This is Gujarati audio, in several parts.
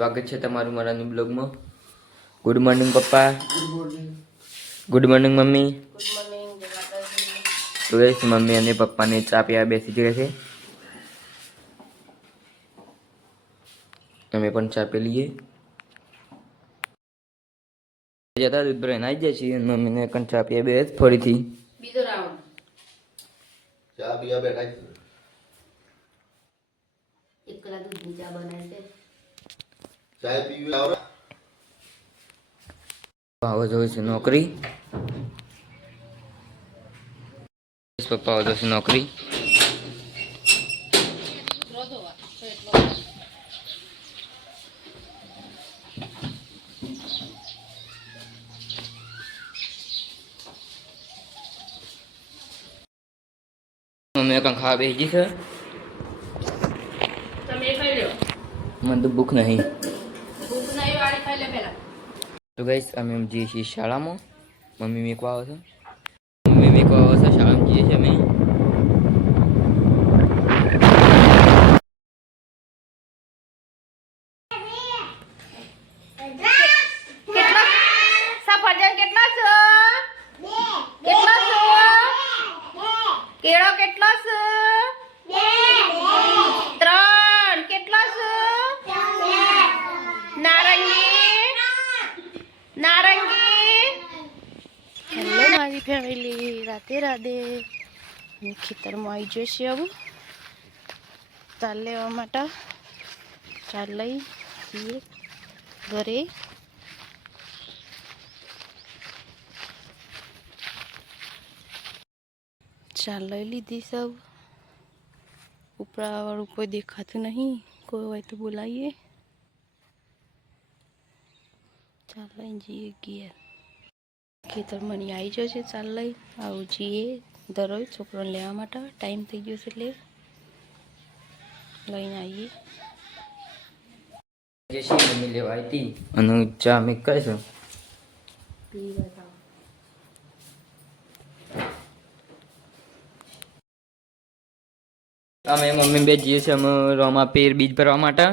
સ્વાગત છે તમારું મારા ન્યુ બ્લોગમાં. ગુડ મોર્નિંગ પપ્પા. Good morning mummy. તો ગાઈસ મમ્મી અને પપ્પાને ચા પીવા બેસી ગયા છે. અમે પણ ચા પી લઈએ. જતા દૂધ ભરાઈને આવી જાય છીએ. મમ્મીને પણ ચા પીવા બે ફરીથી બીજો રાઉન્ડ ચા પીવા બેઠા છે. એક કલાક દૂધની ચા બનાવી છે. ચા પીવી આવો. આવો જોઈએ છે નોકરી. પપ્પા આવો છે નોકરી. મમ્મી કંઈ ખાવા બેસી છે. તમે ખાઈ લો. મને તો ભૂખ નહીં. ભૂખ નહીં વાળી ખાઈ લે પહેલા. તો ગાઈસ અમે જઈએ છીએ શાળામાં. મમ્મી મેકવા આવે છે. મમ્મી મેકવા આવે છે શાળામાં જઈએ છીએ અમે. સફરજન કેટલા છે? કેટલો છે? કેળો કેટલો છે? 3. કેટલો છે? નારંગી. હેલો મારી ફેમિલી, રાધે રાધે. ખેતરમાં આવી જશે હવે ચાલ લેવા માટે. ચાલ લઈ જઈએ ઘરે. ચાલ લઈ લીધી સૌ. ઉપરાવાળું કોઈ દેખાતું નહીં. કોઈ હોય તો બોલાવીએ. ચાલ લઈ જઈએ ઘેર. ખેતરમાં ની આવી જશે. ચાલ લઈ આવું જઈએ દરરોજ છોકરાને લેવા માટે. ટાઈમ થઈ ગયો છે એટલે લઈને આવીએ. જે છે મમ્મી લેવા આવી હતી અને ચા મેક કરે છે. અમે મમ્મી બે જઈએ છીએ અમે રોમાપીર બીજ ભરવા માટે.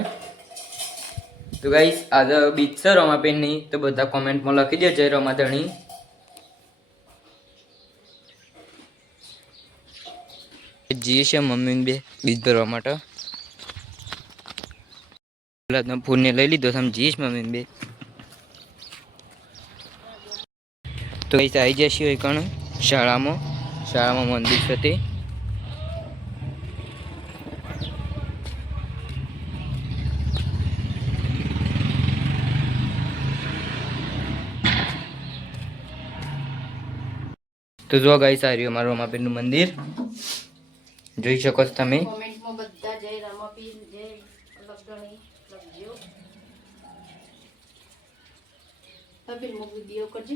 તો ગાઈસ આજે બીજ છે રોમાપીરની, તો બધા કોમેન્ટમાં લખી દેજો રોમાધણી. જઈએ છીએ મમ્મી બે બીજ ભરવા માટે. ફૂલને લઈ લીધો સમજીશ મમ્મી બે. તો ગાઈસ આવી જશે કણ શાળામાં મંદિર છે તે. તો જો ગાઈસ આ રહ્યું અમારું રમાપીરનું મંદિર. જોઈ શકો છો તમે. કોમેન્ટમાં બધા જય રામાપીર જય લગણી લખજો. અભિલ મુક વિડિયો કરજો.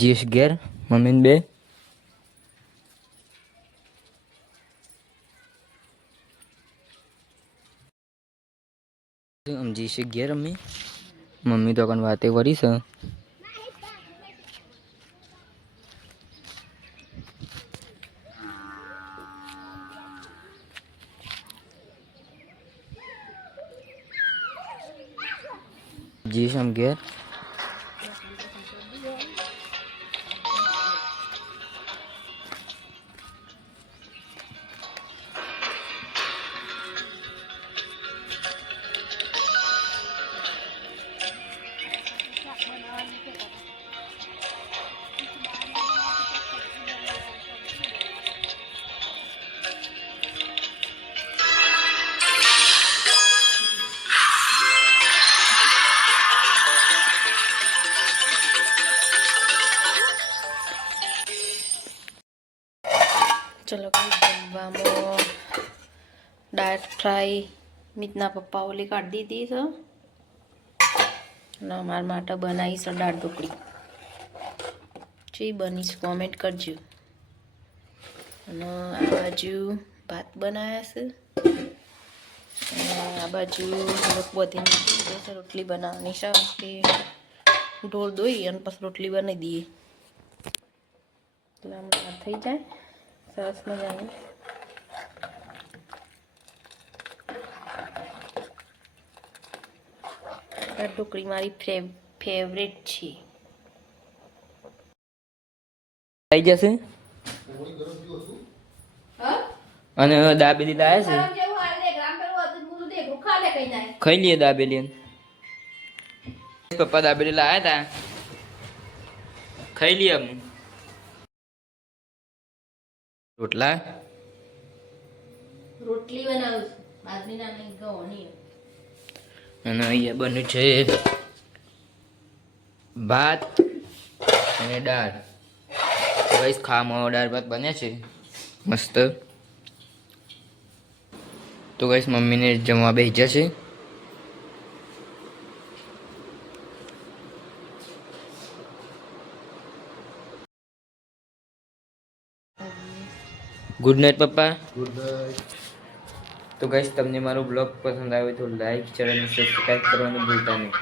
જીશ ઘેર મમ્મી બે. જીશ ઘેર મમ્મી તો કણ વાતે કરી છે. જીશ ઘેર. ચલો કંઈ જમવામાં દાળ ફ્રાય મિતના પપ્પા ઓલી કાઢી દીધી છે અને અમારા માટે બનાવી છે દાળ ઢોકળી. જે બનીશ કોમેન્ટ કરજો. અને આ બાજુ ભાત બનાવ્યા છે અને આ બાજુ લોટ બધી મૂકી દીધો છે. રોટલી બનાવવાની છે કે ઢોળ દોઈ અને પછી રોટલી બનાવી દઈએ એટલે આમ થઈ જાય સરસ મજાની. આ ઢોકળી મારી ફેવરેટ છે. આવી જશે અને દાબેલી લાયા છે. ખાઈ લઈએ દાબેલી. પપ્પા દાબેલી લાયા હતા, ખાઈ લઈએ અમે. રોટલા રોટલી બનાવું છું બાજરીના નહીં ઘઉંની. અને અહીંયા બન્યું છે ભાત અને દાળ. ગાઈસ ખાવામાં દાળ ભાત બન્યા છે મસ્ત. તો ગાઈસ મમ્મીને જમવા બેસી જશે. ગુડ નાઇટ પપ્પા. Good night. તો ગાઈસ તમને મારો બ્લોગ પસંદ આવે તો લાઈક, શેર અને સબસ્ક્રાઇબ કરવાનું ભૂલતા નહીં.